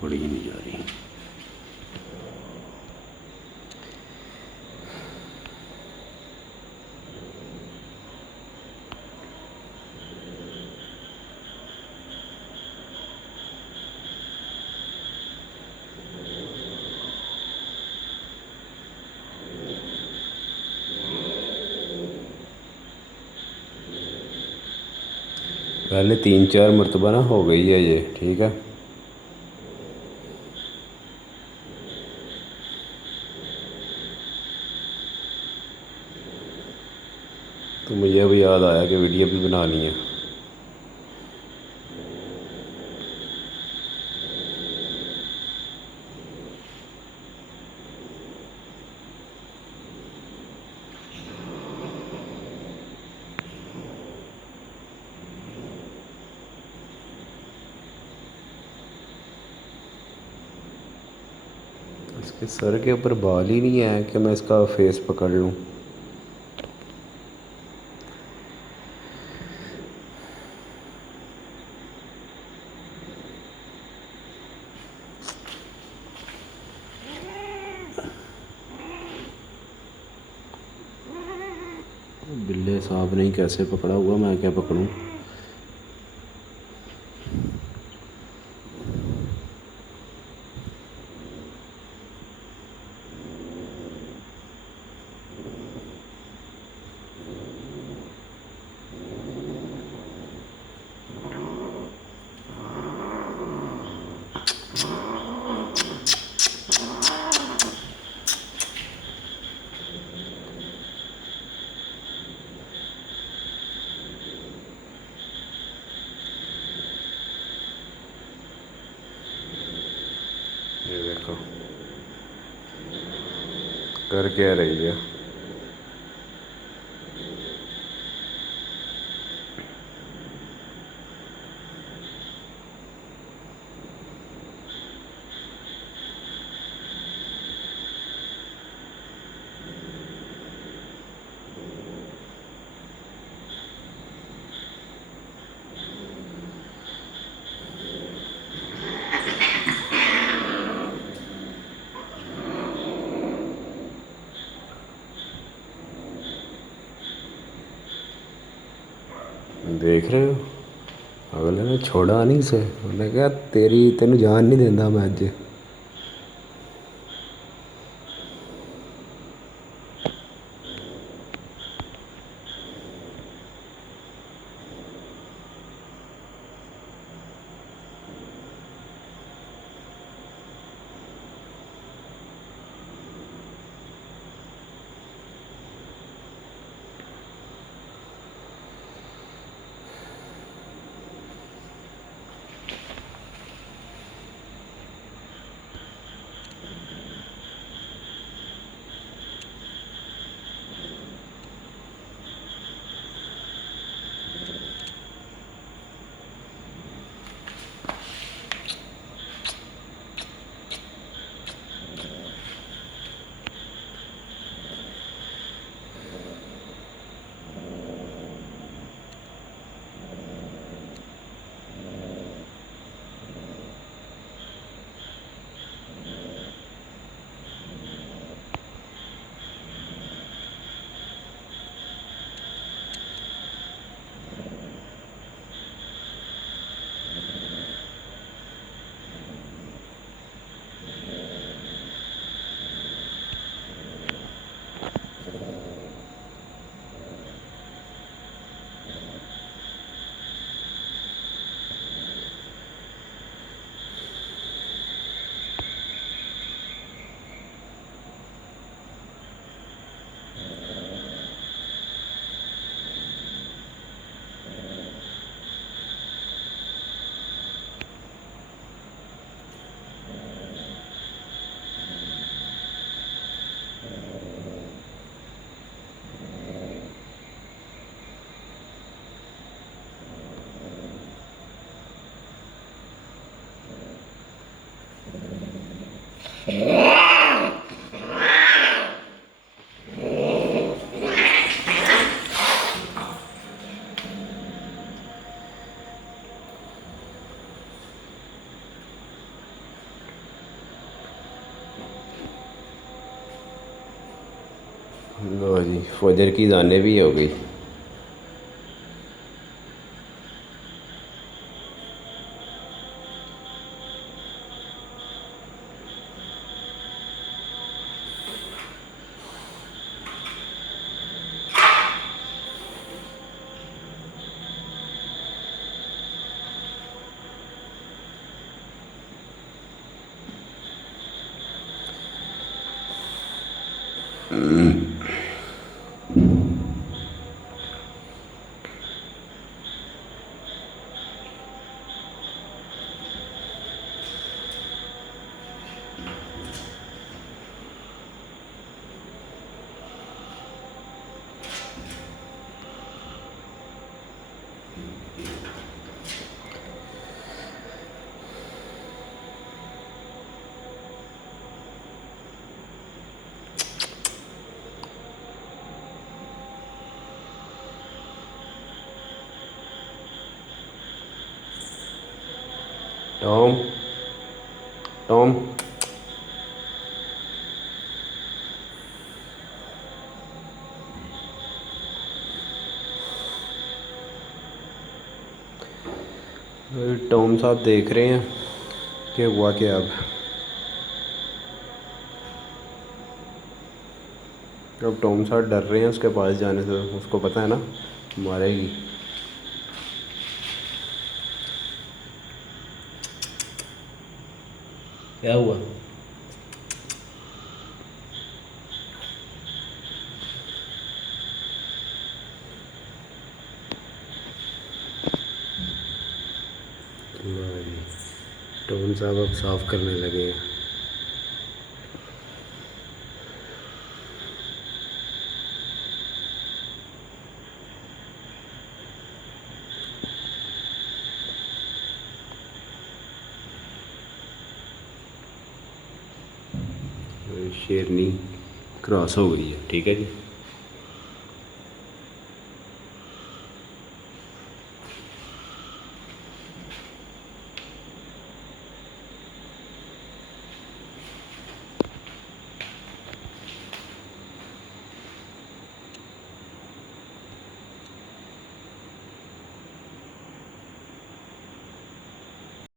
पकड़ी ही नहीं जा रही। पहले 3-4 मरतबा ना हो गई है ये, ठीक है। तो मुझे अब याद आया कि वीडियो भी बनानी है। इसके सर के ऊपर बाल ही नहीं है कि मैं इसका फेस पकड़ लूँ। बिल्ले साहब ने कैसे पकड़ा हुआ, मैं क्या पकड़ूं। ये देखो कर क्या रही है। देख रहे हो, अगले ने छोड़ा नहीं से, उन्हें कहा तेरी तेन जान नहीं देंदा मैं अज। लो जी, फजर की जाने भी हो गई। टॉम, टॉम, टॉम साहब देख रहे हैं कि हुआ क्या अब टॉम साहब डर रहे हैं उसके पास जाने से। उसको पता है ना मारेगी। क्या हुआ? टॉम साहब अब साफ करने लगे हैं। शेरनी क्रॉस हो गई है, ठीक है जी।